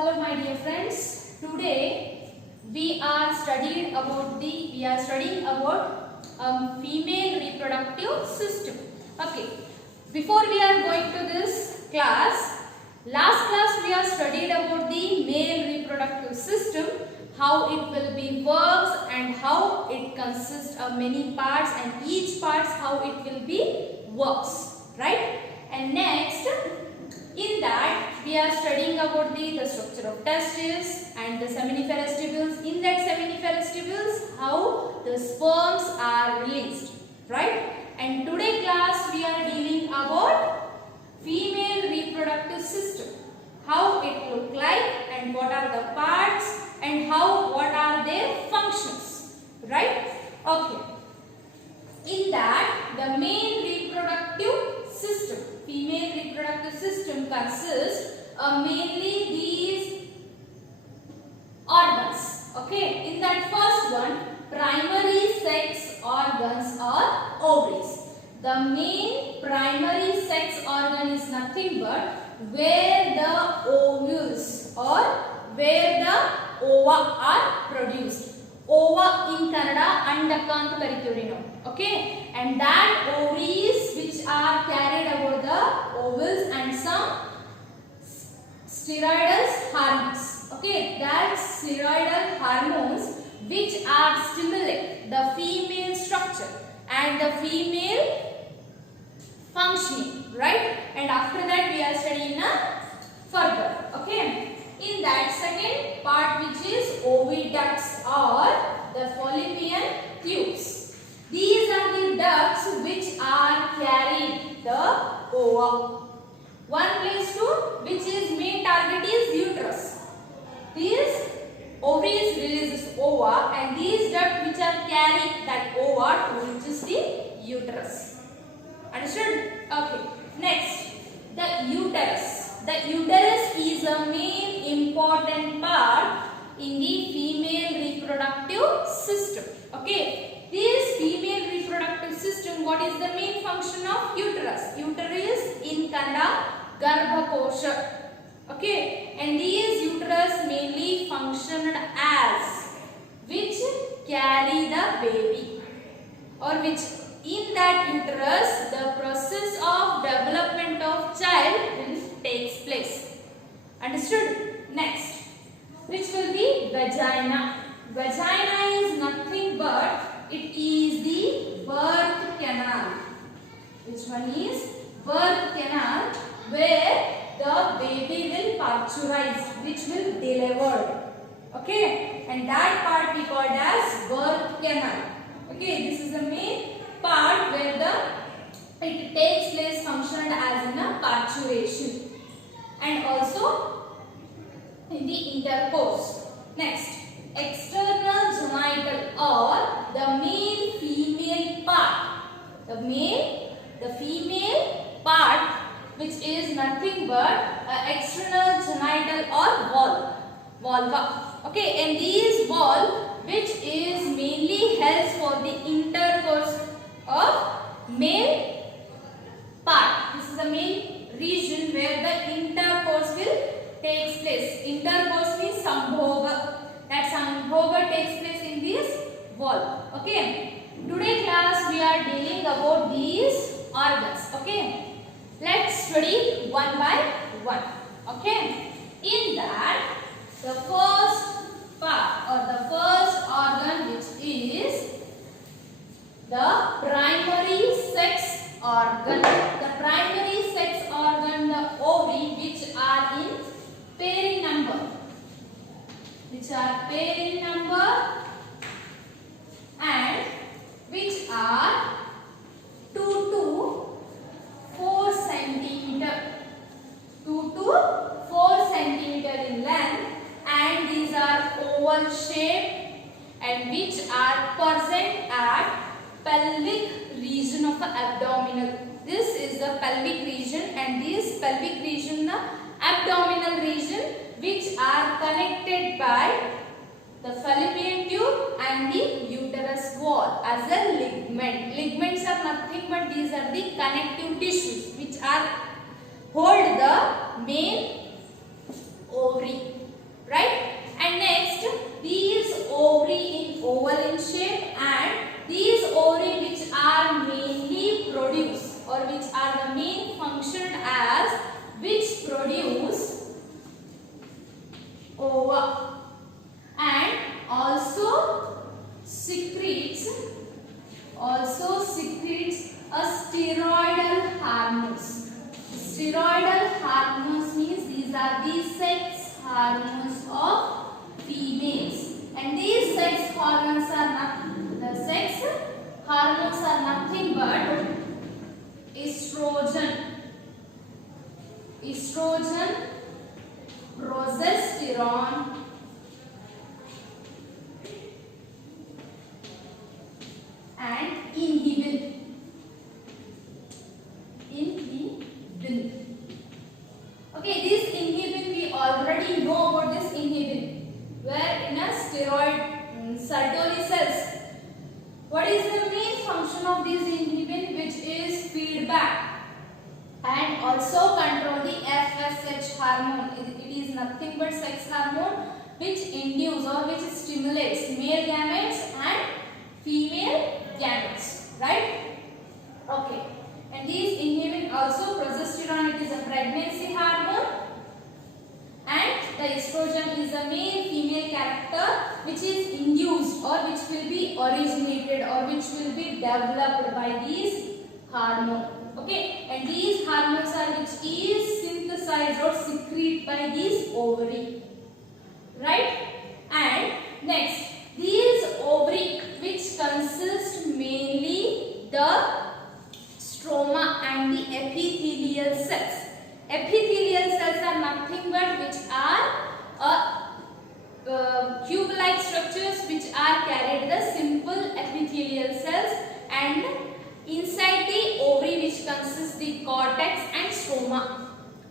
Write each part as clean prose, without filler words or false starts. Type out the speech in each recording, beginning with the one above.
Hello my dear friends. Today we are studying about female reproductive system. Okay. Before we are going to this class, last class we have studied about the male reproductive system, how it will be works and how it consists of many parts and each parts how it will be works, right? And next, in that we are studying about the structure of testes and the seminiferous tubules. In that seminiferous tubules, how the sperms are released, right? And today class we are dealing about female reproductive system, how it look like and what are the parts and what are their functions, right? Okay. In that, the main reproductive system, female reproductive system consists of mainly these organs. Okay, in that first one, primary sex organs are ovaries. The main primary sex organ is nothing but where the ovules or where the ova are produced. Ova in Kannada andaka anta kariತೀವಿ ನಾವು. Okay, and that ovaries which are carried over the ovules and some steroidal hormones. Okay, that steroidal hormones which are stimulate the female structure and the female functioning, right? And after that we are studying further. Okay, in that second part which is oviducts or the fallopian tubes. These are the ducts which are carrying the ova. One place to which is main target is uterus. These ovaries releases ova and these ducts which are carrying that ova to which is the uterus. Understood? Okay. Next, the uterus. The uterus is a main important part in the female reproductive system. Okay. This female reproductive system, what is the main function of uterus? Uterus in Kannada, Garbhakosha. Okay. And these uterus mainly functioned as which carry the baby or which in that uterus the process of development of child will takes place. Understood? Next, which will be vagina. Vagina is nothing but it is the birth canal. Which one is birth canal where the baby will parturize, which will deliver. Okay, and that part we called as birth canal. Okay, this is the main part where it takes place functioned as in a parturition and also in the intercourse. Next, external genital or the male female part. The female part which is nothing but external genital or vulva. Okay, and these valve which is mainly helps for the intercourse of male part. This is the main region where the intercourse will takes place. Intercourse means sambhoga. That sambhoga takes place in this valve. Okay. Today class we are dealing about these organs. Okay. Let's study one by one. Okay. In that, the first part or the first organ which is the primary sex organ. The primary sex organ, the ovary which are in pairing number. And which are 2 to 4 centimeter. 2 to 4 centimeter in length, and these are oval shaped and which are present at pelvic region of the abdominal. This is the pelvic region and this pelvic region the abdominal region which are connected by the fallopian tube and the uterus wall as a ligament. Ligaments are nothing but these are the connective tissues which are hold the main ovary. right? And next, these ovary in oval in shape, and these ovary which are mainly produce or which are the main function as which produce ova and also secretes a steroidal hormones. Steroidal hormones means these are the sex hormones of females, and these sex hormones are nothing but estrogen, progesterone, and inhibin. Okay, this inhibin we already know about this inhibin, where in a steroid Sertoli cells. What is the main function of this inhibin? Which is feedback and also control the FSH hormone. It is nothing but sex hormone which induce or which stimulates male gametes and female gametes, right? Okay, and these inhibin also progesterone. It is a pregnancy hormone, and the estrogen is the main female character which is induced or which will be originated or which will be developed by these hormone. Okay, and these hormones are which is synthesized or secreted by these ovary, right? And next, these ovary which consist mainly the stroma and the epithelial cells. Epithelial cells are nothing but which are cube-like structures which are carried the simple epithelial cells, and inside the ovary which consists the cortex and stroma.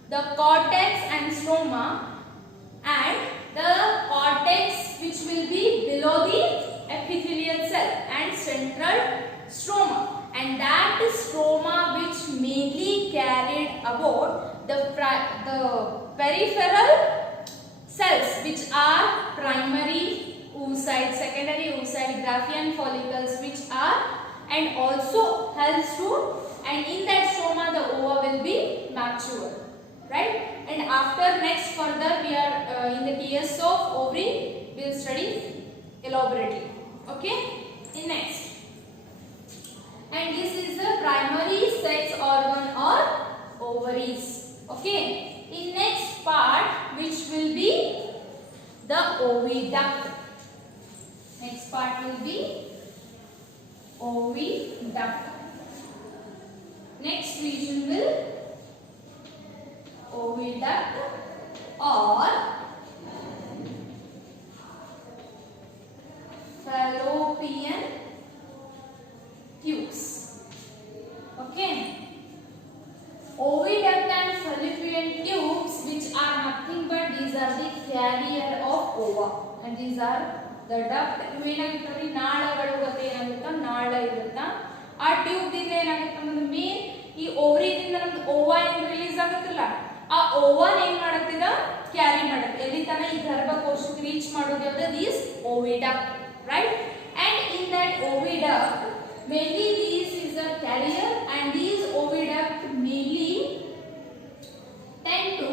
The cortex and stroma, and the cortex which will be below the epithelial cell and central stroma, and that stroma which mainly carried about the peripheral cells which are primary oocyte, secondary oocyte, Graafian follicles which are, and also helps to, and in that stroma the ova will be mature, right? And after next further we are in the case of ovary we will study elaborately. Okay, in next, and this is the primary sex organ or ovaries. Okay, in next part which will be the oviduct. Next part will be oviduct. Next region will oviduct or fallopian tubes. Okay, oviduct and fallopian tubes which are nothing but these are the carrier of ova, and these are the duct. ಇವೇನಾಗಿರ್ತವೆ ನಾಳಗಳು ಗೊತ್ತ ಏನಾಗುತ್ತ ನಾಳ ಇರುತ್ತಾ ಆ tube ದಿಂದ ಏನಾಗುತ್ತೆ ನಮ್ದು main ಈ ovary ದಿಂದ ನಮ್ದು ಓವಾ ಏನು ರಿಲೀಸ್ ಆಗುತ್ತಲ್ಲ ಆ ಓವಾ ಏನ್ ಮಾಡುತ್ತಿದ ಕ್ಯಾರಿ ಮಾಡುತ್ತೆ ಎಲ್ಲಿ ತನ ಈ ಗರ್ಭಕೋಶಕ್ಕೆ ರೀಚ್ ಮಾಡೋದು ಯಾವುದು this oviduct, right? And in that oviduct mainly this is a carrier, and these oviduct mainly 10 to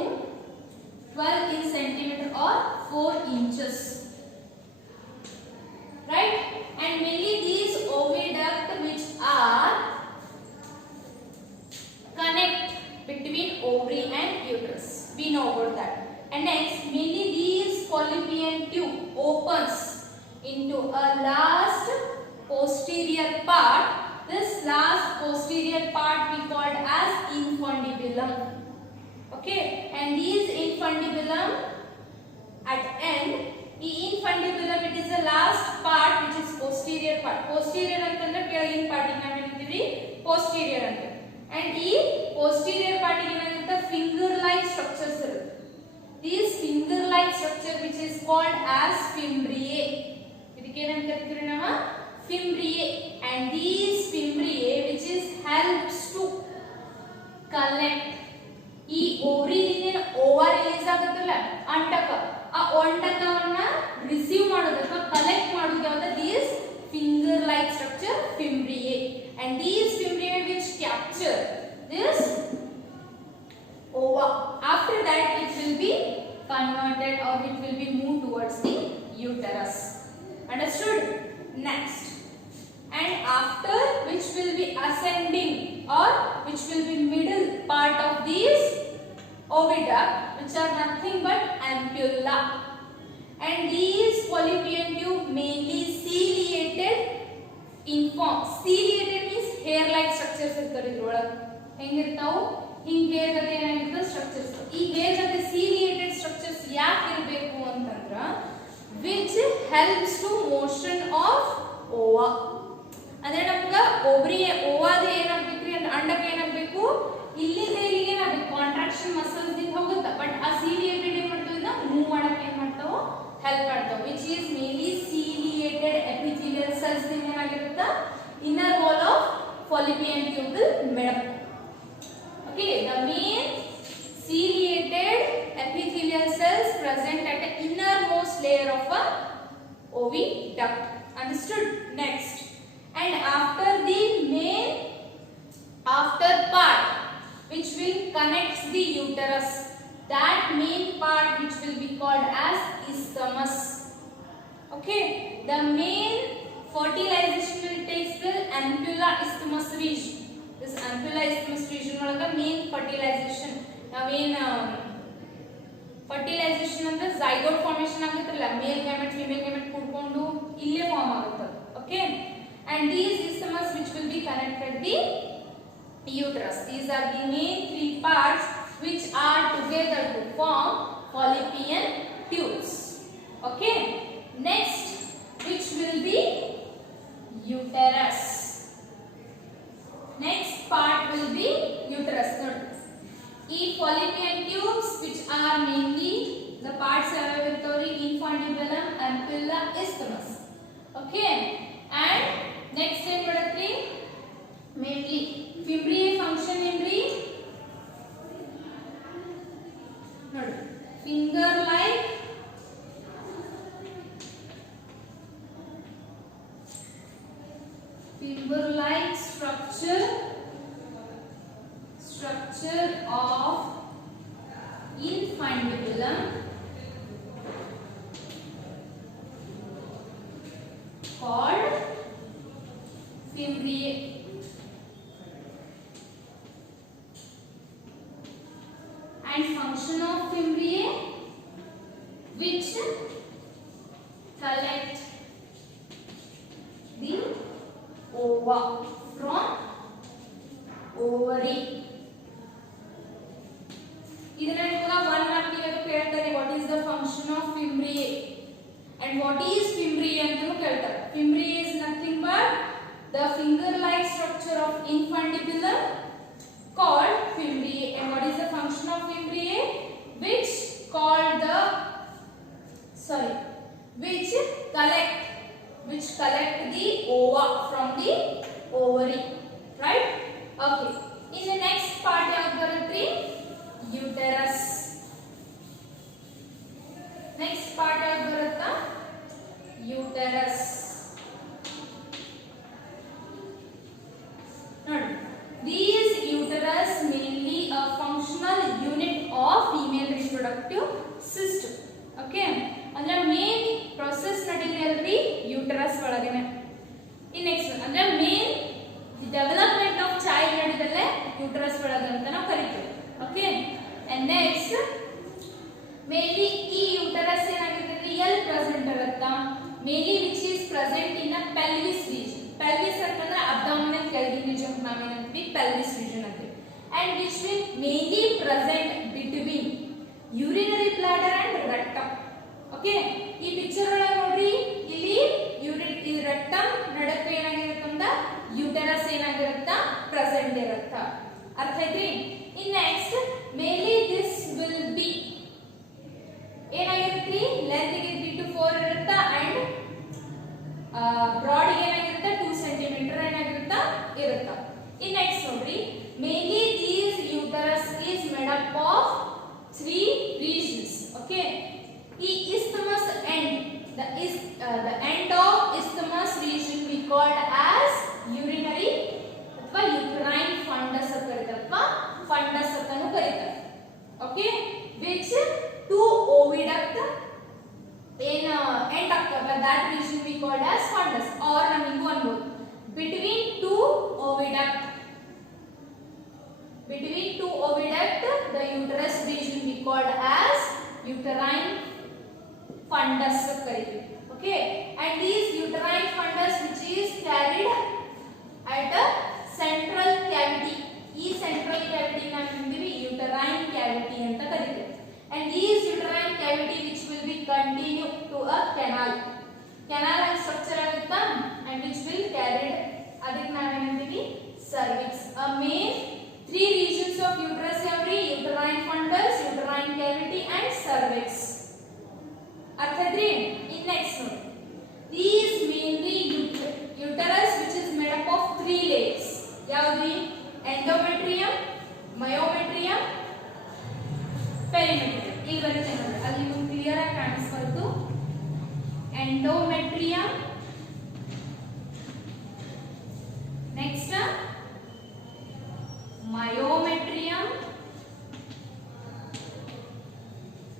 12 in centimeter or 4 inches, right? And mainly these oviduct which are connect between ovary and uterus, we know about that. And next, mainly these fallopian tube opens into a last posterior part. This last posterior part we called as infundibulum. Okay, and these infundibulum at end, the infundibulum, it is the last part which is posterior part. Posterior ಅಂತಂದ್ರೆ ಕೆಳಗಿನ part ಗೆ ನಾವು ಹೇಳ್ತೀವಿ posterior ಅಂತ. And ಈ posterior part ಗೆ ಏನಾಗುತ್ತೆ finger like structures ಇರುತ್ತೆ. These finger like structure which is called as fimbriae. ಇದಕ್ಕೆ ಏನಂತ ಕರೀತೀವಿ ನಾವು fimbriae, and these fimbriae which is helps to collect ಈ ಓವರಿ ದಿಂದ ಓವಾ ರಿಲೀಸ್ ಆಗುತ್ತಲ್ಲ ಅಂಡಕ, ಆ ಅಂಡ and these fimbriae which capture this ova, after that it will be converted or it will be moved towards the uterus. Understood? Next, and after which will be ascending or which will be middle part of these oviduct, which are nothing but ampulla, and these fallopian tube mainly ciliated in form. Ciliated means hair like structures irtare idrolage ಹೆಂಗಿರ್ತಾವು ಹಿಂಗ್ hair ಗತೆ ಏನಾಗಿರ್ತದೆ structures. ಈ hair ಗತೆ ciliated structures ಯಾಕೆ ಇರಬೇಕು ಅಂತಂದ್ರ which helps to motion of ova. ಅಂದ್ರೆ ನಮ್ಗ ovary ಓವಾದ ಏನಾಗಬೇಕ್ರಿ ಅಂತ ಅಂಡಕ್ಕೆ ಏನಾಗಬೇಕು ಇಲ್ಲಿಂದ ಇಲ್ಲಿಗೆ ಏನಾಗಬೇಕು ಕಾಂಟ್ರಾಕ್ಷನ್ ಮಸಲ್ಸ್ ದಿಂದ ಹೋಗುತ್ತಾ, ಬಟ್ ಆ ciliated ಏನ್ ಮಾಡ್ತದ ಮೂವ್ ಮಾಡಕ್ಕೆ ಏನ್ ಮಾಡ್ತಾವ ಹೆಲ್ಪ್ ಮಾಡ್ತಾವ, which is mainly ciliated epithelial cells ದಿಂದ ಏನಾಗಿರುತ್ತಾ inner wall of fallopian tube madam. Okay, the main ciliated epithelial cells present at the innermost layer of a oviduct. Understood? Next, and after the main after part which will connect the uterus, that main part which will be called as isthmus. Okay, the main fertilization will take place ampulla isthmus region. This ampulla isthmus region ಒಳಗ main fertilization fertilization ಅಂದ್ರೆ zygote formation ಆಗುತ್ತಲ್ಲ, ಮೇಲ್ gamete female gamete ಕೂಡ್ಕೊಂಡು ಇಲ್ಲೇ form ಆಗುತ್ತೆ. Okay, and these isthmus which will be connected the uterus. These are the main three parts which are together to form fallopian tubes. Okay, next which will be uterus. Next part will be uterus. E fallopian tubes which are mainly the parts are infundibulum, ampulla, isthmus. Okay, and next ಏನು ಮಾಡುತ್ತೆ mainly fimbriae function ಏನ್ರಿ ನೋಡಿ finger like structure of infundibulum called fimbriae. And function of fimbriae which collect the ova from ovary. ಇದನ್ನ ಇವಾಗ 1 mark ಗೆ ಕೇಳ್ತಾರೆ, what is the function of fimbriae and what is fimbriae ಅಂತಾನೂ ಕೇಳ್ತಾರೆ. Fimbriae is nothing but the finger like structure of infundibulum called fimbriae. And what is the function of fimbriae? Which collect the ova from the ovary, right? Okay, in the next part ಯಾವುದು ಬರುತ್ತೆ uterus. Next part ಯಾವುದು ಬರುತ್ತಾ uterus. ನೋಡಿ, these uterus mainly a functional unit of female reproductive system. Okay, ಅಂದ್ರೆ main process ನಡೆಯಲ್ರಿ uterus ಒಳಗನೆ. ಈ next ಅಂದ್ರೆ main development of child ನಡೆದಲ್ಲೇ uterus ಒಳಗೆ ಅಂತ ನಾವು ಕರಿತೀವಿ. Okay, and next mainly ಈ uterus ಏನಾಗಿರುತ್ತೆ ಎಲ್ಲಿ ಪ್ರೆಸೆಂಟ್ ಇರುತ್ತಾ mainly which is present in the pelvis region. pelvis ಅಂತಂದ್ರೆ abdominal ಕೆಳಗಿನ region ನಾವೇನಂತೀವಿ pelvis region ಅಂತೀವಿ, and which will mainly present between urinary bladder and rectum. Okay, ಈ ಪಿಕ್ಚರ್ ಒಳಗೆ ನೋಡ್ರಿ, ಇಲ್ಲಿ rectum ನಡಕ್ಕೆ ಏನಾಗಿರುತ್ತಂತ uterus ಏನಾಗಿರುತ್ತಾ ಪ್ರೆಸೆಂಟ್ ಇರುತ್ತಾ. ಅರ್ಥ ಐತ್ರಿ? in next mainly this will be ಏನಾಗಿರುತ್ತೆ ಲೆಂತ್ ಗೆ 3 to 4 ಇರುತ್ತಾ and ಬ್ರಾಡ್ ಏನಾಗಿರುತ್ತೆ 2 cm ಏನಾಗಿರುತ್ತಾ ಇರುತ್ತಾ. in next ನೋಡ್ರಿ mainly these uterus is made up of 3 regions. Okay, ಈ isthmus end the end of isthmus region we called as urinary between two oviduct, the uterus region we called as uterine fundus. Okay, and these uterine fundus which is carried at a central cavity. E central cavity uterine cavity anta kariteve. And these uterine cavity which will be continue to a canal. Canal and structure agutta and which will carry adik navenantivi cervix. A main three regions of uterus every uterine fundus, uterine cavity and cervix. Arthadri in next one. These mainly uterus which is made up of three layers. Yavudri endometrium, myometrium, perimetrium. ಇಲ್ಲಿ ಬರುತ್ತೆ ನೋಡಿ, ಅಲ್ಲಿ ನಿಮಗೆ clear ಆಗಿ ಕಾಣಿಸ್ಕೊಳ್ತು. Endometrium, next myometrium,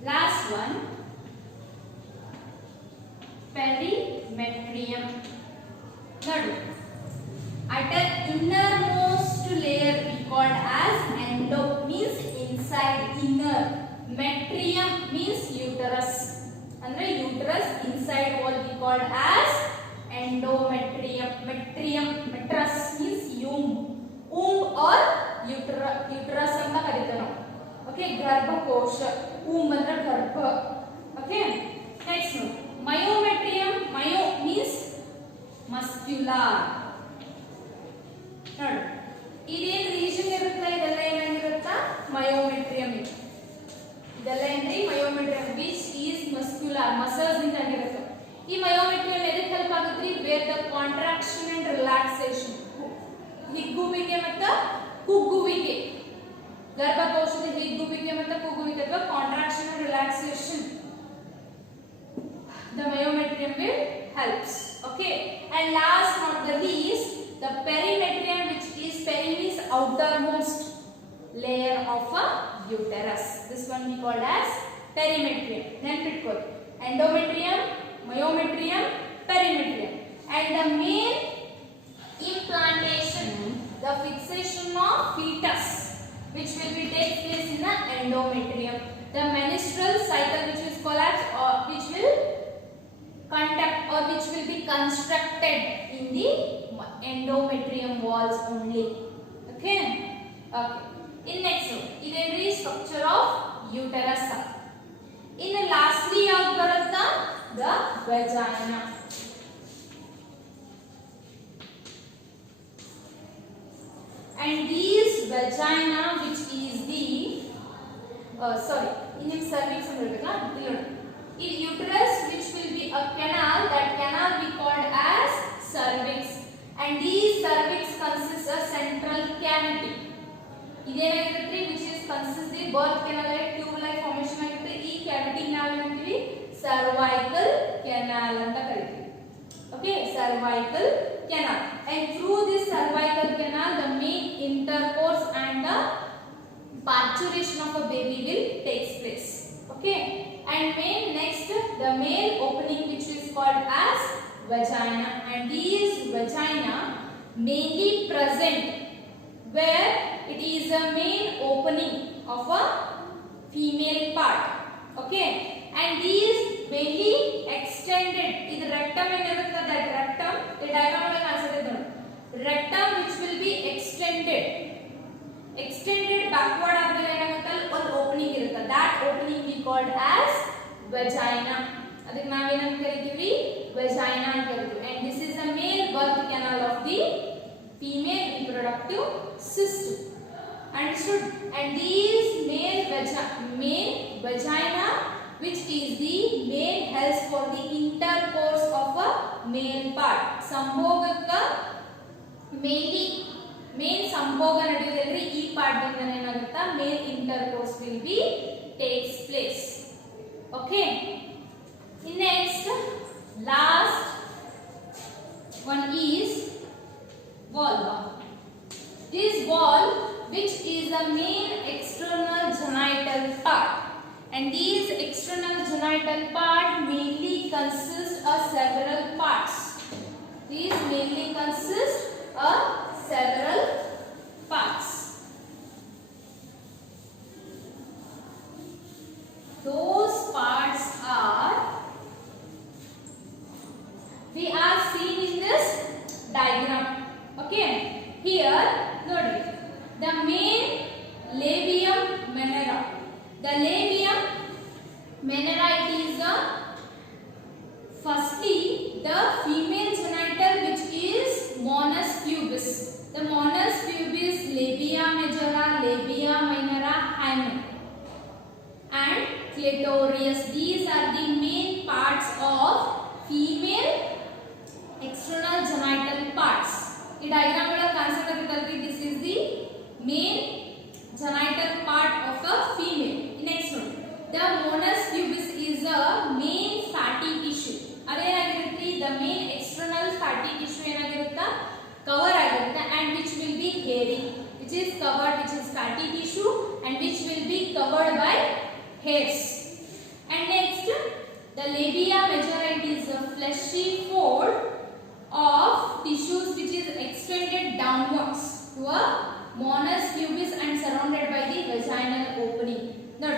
last one perimetrium. Nadu at the innermost layer we called as endo means inside, inner. Metrium means uterus, andre uterus inside wall we called as endometrium. Metrium, metrus means womb or uterus anta karitaro. Okay, garbhakosha, womb andre garbha. Okay, next one myometrium. Myo means muscular. ನೋಡಿ ಇದೇನು region ಇರುತ್ತೆ, ಇದೆಲ್ಲ ಏನಾಗಿರುತ್ತಾ myometrium. ಇದೆಲ್ಲ ಏನ್ರಿ myometrium which is muscular, muscles ಇಂದ ಆಗಿರುತ್ತೆ. ಈ myometrium ಎದಕ್ಕೆ ಹೆಲ್ಪ್ ಆಗುತ್ತೆ? Where the contraction and relaxation, ಹಿಗ್ಗುವಿಕೆ ಮತ್ತು ಕುಗ್ಗುವಿಕೆ, ಗರ್ಭಕೋಶದ ಹಿಗ್ಗುವಿಕೆ ಮತ್ತು ಕುಗ್ಗುವಿಕೆ ಅಥವಾ contraction and relaxation the myometrium will helps. Okay, and last not the least the perimetrium, which is peri means outermost layer of a uterus. This one we called as perimetrium. Then it goes endometrium, myometrium, perimetrium. And the main implantation, the fixation of fetus which will be take place in the endometrium. The menstrual cycle which is collapsed or which will conduct or which will be constructed in the endometrium walls only. Okay, okay. In next one, this is structure of uterus. In lastly yav barutta the vagina. And this vagina which is the in cervix andrega in uterus which will be a canal, that canal we called as cervix. And these cervix consists a central cavity. ಇದೇನಾಗಿರುತ್ತೆ which is consists the birth canal like tube like formation ಆಗಿರುತ್ತೆ. ಈ cavity ನಾವು ಏನಂತೀವಿ cervical canal ಅಂತ ಕರೀತೀವಿ. Okay, cervical canal. And through this cervical canal the main intercourse and the parturition of a baby will takes place. Okay, and main next the male opening which is called as vagina. And these vagina mainly present where it is a main opening of a female part. Okay, and these mainly extended in the rectum and everything. That rectum the diagram alli kanisade ನೋಡಿ, rectum which will be extended backward ಆದ್ಮೇಲೆ ಏನಾಗುತ್ತೆ ಒಂದು opening ಇರುತ್ತೆ. that opening we called as vagina. ಅದಕ್ಕೆ ನಾವು ಏನಂತ ಕರಿತೀವಿ vagina ಅಂತ ಕರಿತೀವಿ. And this is the male birth canal of the female reproductive system. Understood? And these male vagina which is the main helps for the intercourse of a male part. ಸಂಭೋಗಕ್ಕೆ mainly main ಸಂಭೋಗ ನಡೆಯುವುದೆಂದ್ರೆ ಈ part ಇಂದ ಏನಾಗುತ್ತಾ ಮೇಲ್ intercourse will be takes place. Okay, next last one is vulva. This wall which is the main external genital part, and these external genital part mainly consist of several parts. These mainly consist of several parts. the main labium minora. The labium minora, it is the firstly the female genital which is Mons pubis. The Mons pubis, labia majora, labia minora, hymen and clitoris. These are the main parts of female external genital parts. ಈ diagram ಒಳಗೆ ಕಾಣಿಸುತ್ತಿದೆ. This is the main genital part of a female. Next one, the Mons pubis is a main fatty tissue. ಅದೇನಾಗಿರುತ್ತೆ, the main external fatty tissue ಏನಾಗಿರುತ್ತೆ, cover ಆಗಿರುತ್ತೆ and which will be hairy, which is covered, which is fatty tissue and which will be covered by hairs. And next, the labia majora, it is a fleshy fold of tissues which is extended downwards to a Mons pubis and surrounded by the vaginal opening. Now,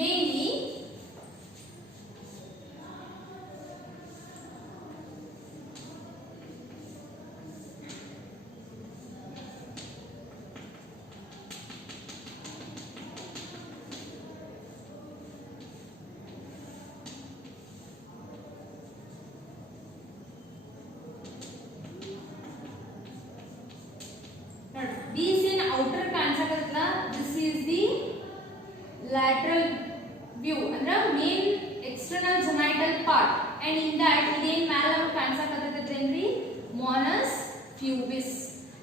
mainly these in outer ಕಾಣಿಸಕತ್ತಲ್ಲ, this is the lateral view ಅಂದ್ರೆ main external genital part and in that ಇದೇನ್ ಮೇಲೆ ಕಾಣಿಸಕತ್ತೈತೇನ್ರಿ, Mons pubis,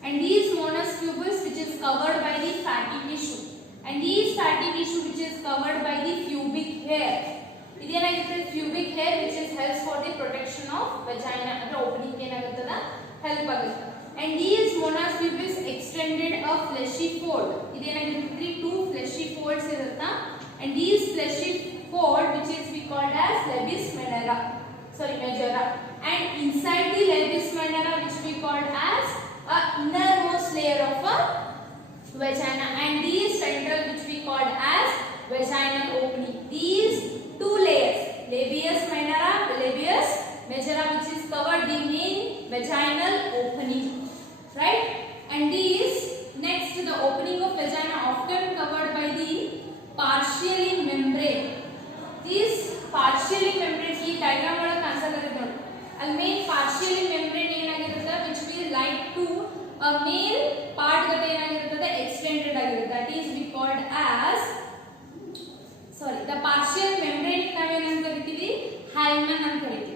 and these Mons pubis which is covered by the fatty tissue and these fatty tissue which is covered by the pubic hair. ಇದೇನಾಗುತ್ತೆ, pubic hair which is helps for the protection of vagina ಅಂದ್ರೆ opening ಏನಾಗುತ್ತದ help ಆಗುತ್ತೆ. And these Mons pubis extended a fleshy fold. ಇದೇನಾಗಿರುತ್ತೆ, two fleshy folds ಇರುತ್ತಾ and these fleshy fold which is we called as labis minora, majora, and inside the labis minora which we called as a innermost layer of a vagina and these central which we called as vaginal opening. These two layers, labius minora, labius majora, which is covered the main vaginal opening, right? And these next, the opening of vagina often covered by the partially membrane. These partially membrane ಈ diagram ಒಳಗೆ ಕಾಣಿಸಕತ್ತೈತೆ ನೋಡಿ, ಅಲ್ಲಿ main partially membrane ಏನಾಗಿರುತ್ತೆ which will like to a male part ಗತೆ ಏನಾಗಿರುತ್ತೆ extended ಆಗಿರುತ್ತೆ, that is we called as the partial membrane ನಾವೇನಂತ ಕರಿತೀವಿ, hymen ಅಂತ ಕರಿತೀವಿ.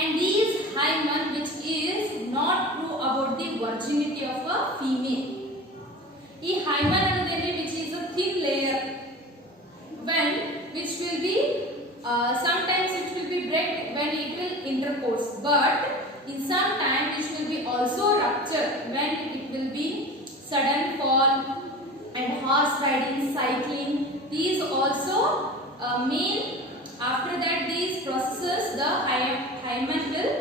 And these hymen which is not true about the virginity of a female. ಈ hymen ಅನ್ನೋದೇನೆ which is a thin layer when which will be sometimes it will be break when it will intercourse, but in some time it will be also rupture when it will be sudden fall and horse riding, cycling. These also mean after that these processes the hymen will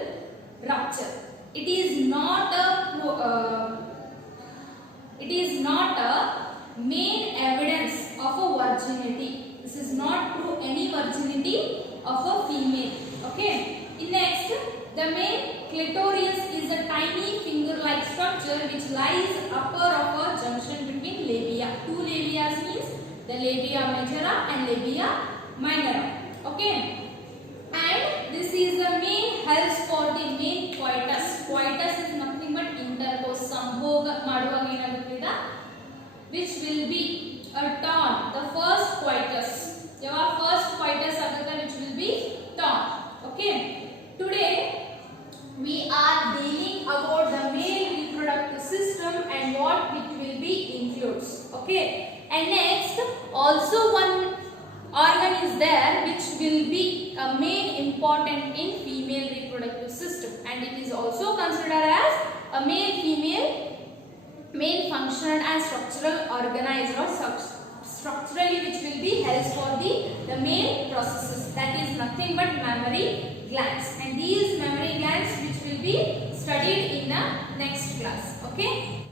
rupture. It is not a main evidence of a virginity. This is not true any virginity of a female. Okay. Next, the main clitoris is a tiny finger-like structure which lies upper of a junction between labia. Two labias means the labia majora and labia minora. Okay. And this is the main helps for the main coitus. Coitus is nothing but intercourse, samboga ಮಾಡುವಾಗ ಏನಾಗುತ್ತೆ which will be a torn, the first coitus. ಯಾವಾಗ first coitus ಆಗುತ್ತೆ which will be torn. Okay. Today we are dealing about the male reproductive system and what it will be includes. Okay. And next also one organ is there which will be a main important in female reproductive system and it is also considered as a male female main functional and structural organized or structurally which will be helps for the male processes, that is nothing but mammary glands, and these mammary glands which will be studied in the next class. Okay.